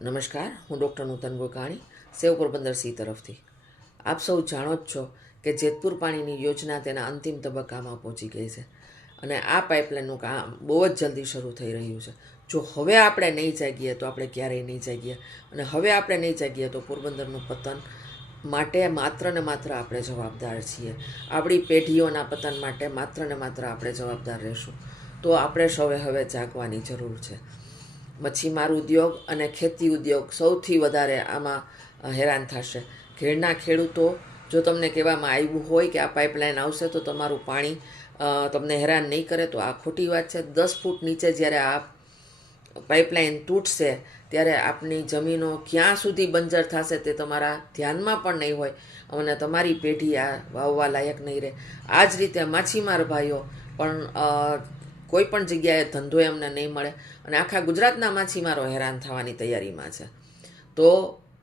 નમસ્કાર, હું ડૉક્ટર નૂતન ગોકાણી, સેવ પોરબંદર સી તરફથી. આપ સૌ જાણો જ છો કે જેતપુર પાણીની યોજના તેના અંતિમ તબક્કામાં પહોંચી ગઈ છે અને આ પાઇપલાઇનનું કામ બહુ જ જલ્દી શરૂ થઈ રહ્યું છે. જો હવે આપણે નહીં જાગીએ તો આપણે ક્યારેય નહીં જાગીએ, અને હવે આપણે નહીં જાગીએ તો પોરબંદરનું પતન માટે માત્ર ને માત્ર આપણે જવાબદાર છીએ. આપણી પેઢીઓના પતન માટે માત્ર ને માત્ર આપણે જવાબદાર રહેશું. તો આપણે સૌએ હવે જાગવાની જરૂર છે. મચ્છીમાર ઉદ્યોગ અને ખેતી ઉદ્યોગ સૌથી વધારે આમાં હેરાન થશે. ઘેરના ખેડૂતો, જો તમને કહેવામાં આવ્યું હોય કે આ પાઇપલાઇન આવશે તો તમારું પાણી તમને હેરાન નહીં કરે, તો આ ખોટી વાત છે. 10 ફૂટ નીચે જ્યારે આ પાઇપલાઇન તૂટશે ત્યારે આપની જમીનો ક્યાં સુધી બંજર થશે તે તમારા ધ્યાનમાં પણ નહીં હોય અને તમારી પેઢી આ વાવવા લાયક નહીં રહે. આ જ રીતે માછીમાર ભાઈઓ પણ કોઈ પણ જગ્યાએ ધંધો એમને નહીં મળે અને આખા ગુજરાતના માછીમારો હેરાન થવાની તૈયારીમાં છે. તો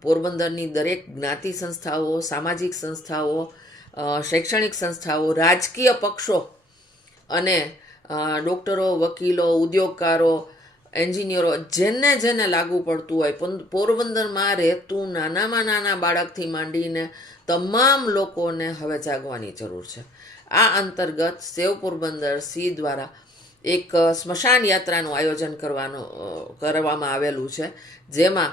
પોરબંદરની દરેક જ્ઞાતિ સંસ્થાઓ, સામાજિક સંસ્થાઓ, શૈક્ષણિક સંસ્થાઓ, રાજકીય પક્ષો અને ડૉક્ટરો, વકીલો, ઉદ્યોગકારો, એન્જિનિયરો, જેને લાગુ પડતું હોય, પોરબંદરમાં રહેતું નાનામાં નાના બાળકથી માંડીને તમામ લોકોને હવે જાગવાની જરૂર છે. આ અંતર્ગત સેવ પોરબંદર સી દ્વારા એક સ્મશાન યાત્રાનું આયોજન કરવામાં આવેલું છે, જેમાં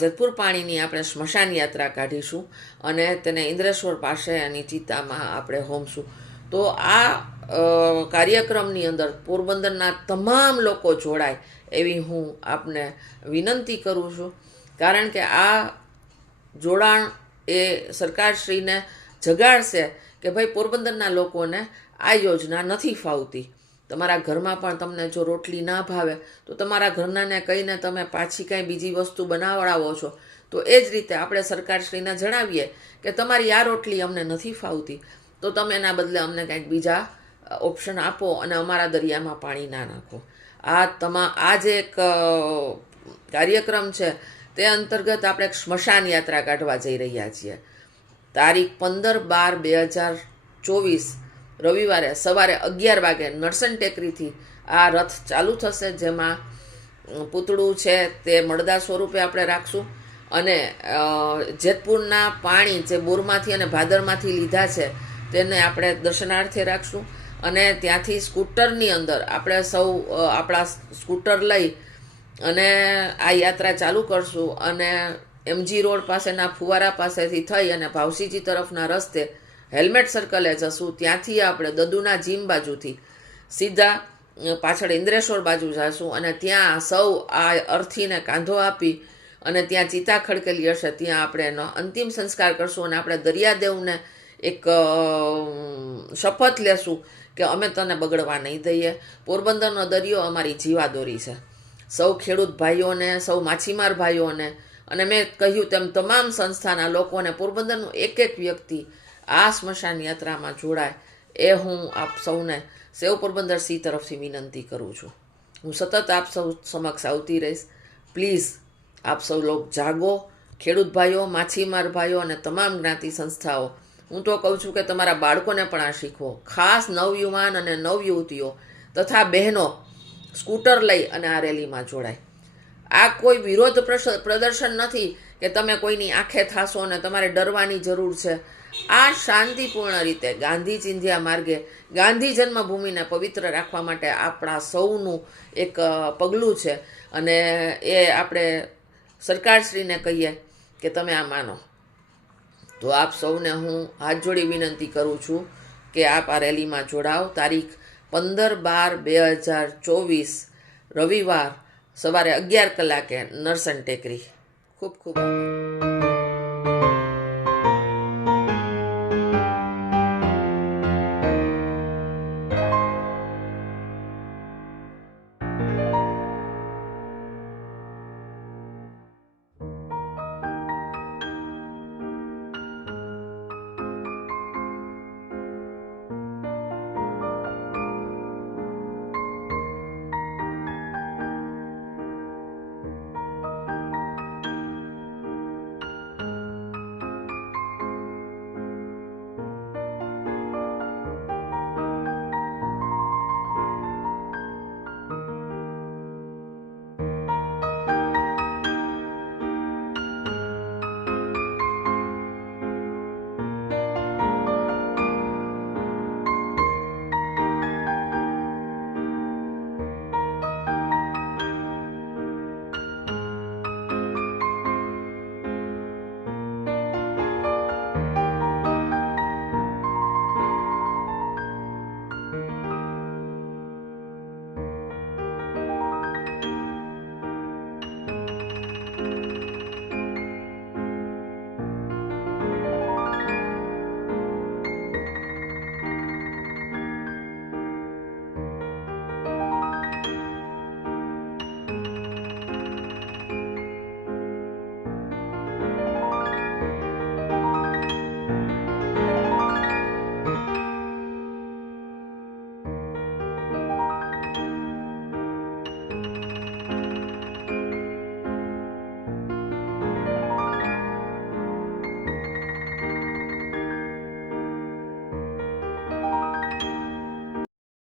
જેતપુર પાણીની આપણે સ્મશાન યાત્રા કાઢીશું અને તેને ઇન્દ્રેશ્વર પાસે એની ચિતામાં આપણે હોમશું. તો આ કાર્યક્રમની અંદર પોરબંદરના તમામ લોકો જોડાય એવી હું આપને વિનંતી કરું છું, કારણ કે આ જોડાણ એ સરકારશ્રીને જગાડશે કે ભાઈ પોરબંદરના લોકોને આ યોજના નથી ફાવતી. તમારા ઘરમાં પણ તમને જો રોટલી ના ભાવે તો તમારા ઘરનાને કહીને તમે પાછી કાંઈ બીજી વસ્તુ બનાવડાવો છો. તો એ જ રીતે આપણે સરકારશ્રીને જણાવીએ કે તમારી આ રોટલી અમને નથી ફાવતી, તો તમે એના બદલે અમને કંઈક બીજા ઓપ્શન આપો અને અમારા દરિયામાં પાણી ના નાખો. આ જે એક કાર્યક્રમ છે તે અંતર્ગત આપણે એક સ્મશાન યાત્રા કાઢવા જઈ રહ્યા છીએ. તારીખ 15/12/2024 રવિવારે સવારે 11 વાગે નરસન ટેકરીથી આ રથ ચાલુ થશે, જેમાં પૂતળું છે તે મળદા સ્વરૂપે આપણે રાખશું અને જેતપુરના પાણી જે બોરમાંથી અને ભાદરમાંથી લીધા છે તેને આપણે દર્શનાર્થે રાખશું. અને ત્યાંથી સ્કૂટરની અંદર આપણે સૌ આપણા સ્કૂટર લઈ અને આ યાત્રા ચાલુ કરશું અને MG રોડ પાસેના ફુવારા પાસેથી થઈ અને ભાવસીજી તરફના રસ્તે હેલ્મેટ સર્કલે જશું. ત્યાંથી આપણે દદુના જીમ બાજુથી સીધા પાછળ ઇન્દ્રેશ્વર બાજુ જઈશું અને ત્યાં સૌ આ અર્થીને કાંધો આપી અને ત્યાં ચિતા ખડકેલી હશે ત્યાં આપણે એનો અંતિમ સંસ્કાર કરશું અને આપણે દરિયાદેવને એક શપથ લેશું કે અમે તને બગડવા નહીં દઈએ. પોરબંદરનો દરિયો અમારી જીવાદોરી છે. સૌ ખેડૂત ભાઈઓને, સૌ માછીમાર ભાઈઓને અને મેં કહ્યું તેમ તમામ સંસ્થાના લોકોને, પોરબંદરનું એક વ્યક્તિ આ સ્મશાન યાત્રામાં જોડાય એ હું આપ સૌને સેવ પોરબંદર સી તરફથી વિનંતી કરું છું. હું સતત આપ સૌ સમક્ષ આવતી રહીશ. પ્લીઝ આપ સૌ લોક જાગો. ખેડૂત ભાઈઓ, માછીમાર ભાઈઓ અને તમામ જ્ઞાતિ સંસ્થાઓ, હું તો કહું છું કે તમારા બાળકોને પણ આ શીખવો. ખાસ નવયુવાન અને નવયુવતીઓ તથા બહેનો સ્કૂટર લઈ અને આ રેલીમાં જોડાય. આ કોઈ વિરોધ પ્રદર્શન નથી કે તમે કોઈની આંખે થાશો અને તમારે ડરવાની જરૂર છે. આ શાંતિપૂર્ણ રીતે ગાંધી ચિંધ્યા માર્ગે ગાંધી જન્મભૂમિને પવિત્ર રાખવા માટે આપણા સૌનું એક પગલું છે અને એ આપણે સરકારશ્રીને કહીએ કે તમે આ માનો. તો આપ સૌને હું હાથ જોડી વિનંતી કરું છું કે આપ આ રેલીમાં જોડાઓ. તારીખ 15/12/2024 રવિવાર સવારે 11 કલાકે નરસન ટેકરી. ખૂબ ખૂબ આભાર.